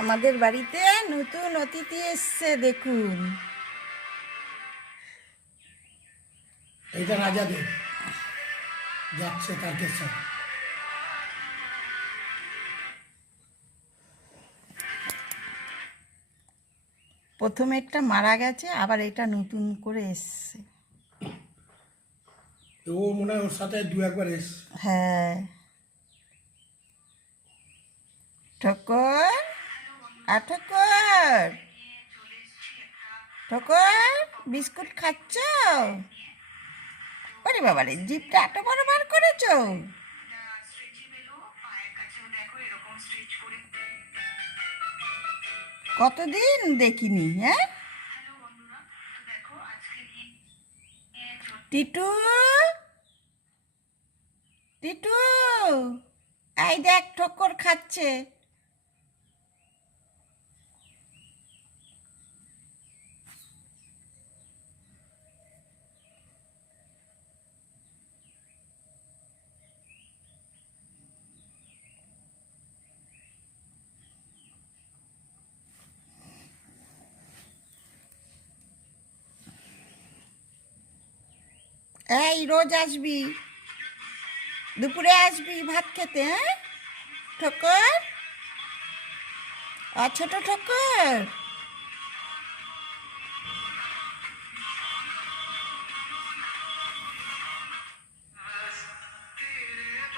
আমাদের বাড়িতে নতুন অতিথি এসছে, দেখুন। এইটা রাজাদের যাচ্ছে তারকেশ্বর। প্রথমে একটা মারা গেছে, আবার এটা নতুন করে এসছে। ও মনে হয় ওর সাথে দু একবার এসছে। হ্যাঁ। ঠোকর, ঠোকর, ঠোকর, বিস্কুট খাচ্ছ? ওরে বাবারে, জিভটা এত বড় বার করেছো? কতদিন দেখিনি, হ্যাঁ? টিটু, টিটু, এই দেখ ঠোকর খাচ্ছে। এই রোজ আসবি, দুপুরে আসবি ভাত খেতে, হ্যাঁ ঠোকর? ছোট ঠোকর।